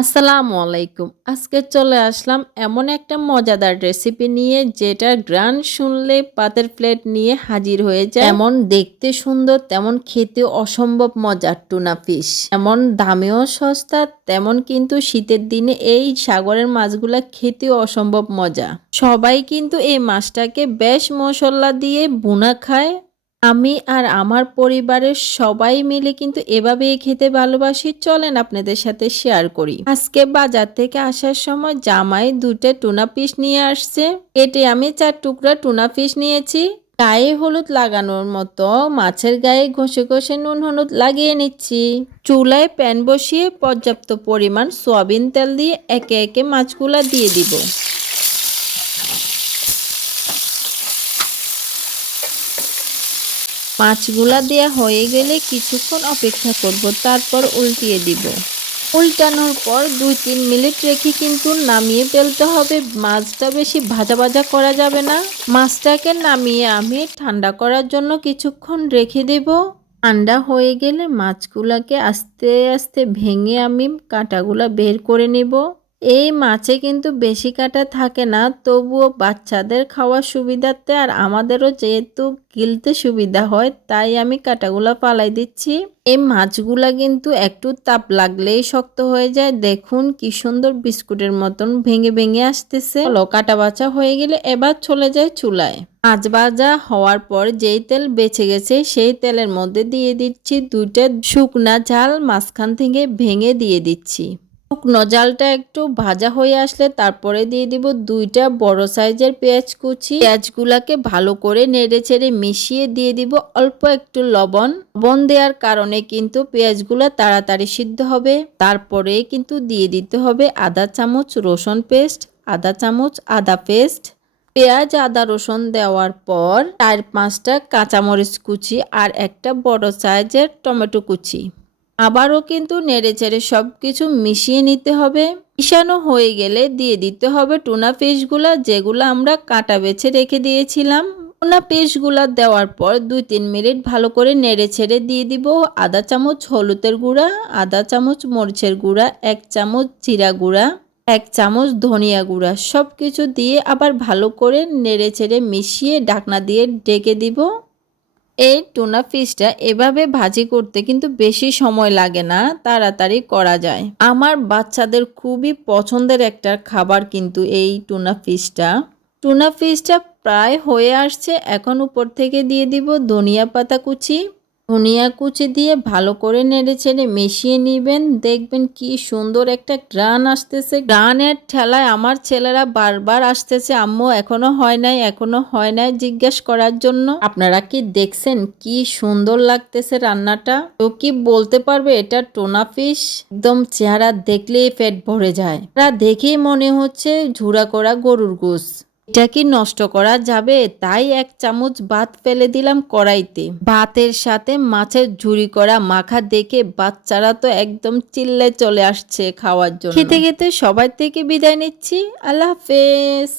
আসসালামু আলাইকুম। আজকে চলে আসলাম এমন একটা মজাদার রেসিপি নিয়ে যেটার গ্রান শুনলে পাতের প্লেট নিয়ে হাজির হয়ে যায়। এমন দেখতে সুন্দর তেমন খেতে অসম্ভব মজার টুনা ফিশ। এমন দামেও সস্তা তেমন কিন্তু শীতের দিনে এই সাগরের মাছগুলা খেতেও অসম্ভব মজা। সবাই কিন্তু এই মাছটাকে বেশ মশলা দিয়ে ভুনা খায়। আমি আর আমার পরিবারের সবাই মিলে কিন্তু এভাবেই খেতে ভালোবাসি। চলেন আপনাদের সাথে শেয়ার করি। আজকে বাজার থেকে আসার সময় জামাই 2টা টুনা ফিশ নিয়ে আসছে। এতে আমি 4 টুকরা টুনা ফিশ নিয়েছি। গায়ে হলুদ লাগানোর মতো মাছের গায়ে ঘষে ঘষে নুন হলুদ লাগিয়ে নিচ্ছি। চুলায় প্যান বসিয়ে পর্যাপ্ত পরিমাণ সয়াবিন তেল দিয়ে একে একে মাছগুলা দিয়ে দিব। মাছগুলা দেয়া হয়ে গেলে কিছুক্ষণ অপেক্ষা করব, তারপর উল্টিয়ে দিব। উল্টানোর পর 2-3 মিনিট রেখে কিন্তু নামিয়ে ফেলতে হবে। মাছটা বেশি ভাজা ভাজা করা যাবে না। মাছটাকে নামিয়ে আমি ঠান্ডা করার জন্য কিছুক্ষণ রেখে দেব। ঠান্ডা হয়ে গেলে মাছগুলাকে আস্তে আস্তে ভেঙে আমি কাঁটাগুলা বের করে নেব। এই মাছে কিন্তু বেশি কাঁটা থাকে না, তবুও বাচ্চাদের খাওয়ার সুবিধার্থে আর আমাদেরও যেহেতু গিলতে সুবিধা হয় তাই আমি কাঁটাগুলা ফালাই দিচ্ছি। এই মাছগুলা কিন্তু একটু তাপ লাগলেই শক্ত হয়ে যায়। দেখুন কি সুন্দর বিস্কুটের মতন ভেঙে ভেঙে আসতেছে। কাটা বাছা হয়ে গেলে এবার চলে যায় চুলায়। মাছ ভাজা হওয়ার পর যেই তেল বেঁচে গেছে সেই তেলের মধ্যে দিয়ে দিচ্ছি 2টা শুকনা ঝাল মাঝখান থেকে ভেঙে দিয়ে দিচ্ছি। শুকনো ঝালটা একটু ভাজা হয়ে আসলে তারপরে দিয়ে দিব 2টা বড় সাইজের পেঁয়াজ কুচি। পেঁয়াজগুলাকে ভালো করে নেড়ে চেড়ে মিশিয়ে দিয়ে দিব অল্প একটু লবণ। লবণ দেওয়ার কারণে কিন্তু পেঁয়াজগুলা তাড়াতাড়ি সিদ্ধ হবে। তারপরে কিন্তু দিয়ে দিতে হবে আধা চামচ রসুন পেস্ট, আধা চামচ আদা পেস্ট। পেঁয়াজ আদা রসুন দেওয়ার পর 4-5টা কাঁচামরিচ কুচি আর একটা বড় সাইজের টমেটো কুচি। আবারও কিন্তু নেড়ে চেড়ে সব কিছু মিশিয়ে নিতে হবে। মিশানো হয়ে গেলে দিয়ে দিতে হবে টুনা ফিশগুলা, যেগুলো আমরা কাটা বেছে রেখে দিয়েছিলাম। টুনা ফিশগুলা দেওয়ার পর 2-3 মিনিট ভালো করে নেড়ে ছেড়ে দিয়ে দিব আধা চামচ হলুদের গুঁড়া, আধা চামচ মরিচের গুঁড়া, 1 চামচ জিরা গুঁড়া, 1 চামচ ধনিয়া গুঁড়া। সব কিছু দিয়ে আবার ভালো করে নেড়ে ছেড়ে মিশিয়ে ঢাকনা দিয়ে ঢেকে দিব। এই টুনা ফিশটা এভাবে ভাজি করতে কিন্তু বেশি সময় লাগে না, তাড়াতাড়ি করা যায়। আমার বাচ্চাদের খুবই পছন্দের একটা খাবার কিন্তু এই টুনা ফিশটা। টুনা ফিশটা প্রায় হয়ে আসছে। এখন উপর থেকে দিয়ে দিব ধনিয়া পাতা কুচি। ধনিয়া কুচি দিয়ে ভালো করে নেড়ে ছেড়ে মিশিয়ে নেবেন। দেখবেন কি সুন্দর একটা ঘ্রাণ আসতেছে। ঘ্রাণের ঠেলায় আমার ছেলেরা বারবার আসতেছে, আম্মু এখনো হয় নাই, এখনো হয় নাই জিজ্ঞেস করার জন্য। আপনারা কি দেখছেন কি সুন্দর লাগতেছে রান্নাটা? তো কি বলতে পারবে এটা টুনা ফিশ? একদম চেহারা দেখলেই পেট ভরে যায়। দেখেই মনে হচ্ছে ঝুরা করা গরুর গোশ। এটা কি নষ্ট করা যাবে? তাই 1 চামচ ভাত ফেলে দিলাম কড়াইতে। ভাতের সাথে মাছের ঝুরি করা মাখা দেখে বাচ্চারা তো একদম চিল্লায় চলে আসছে খাওয়ার জন্য। খেতে খেতে সবাই থেকে বিদায় নিচ্ছি। আল্লাহ হাফেজ।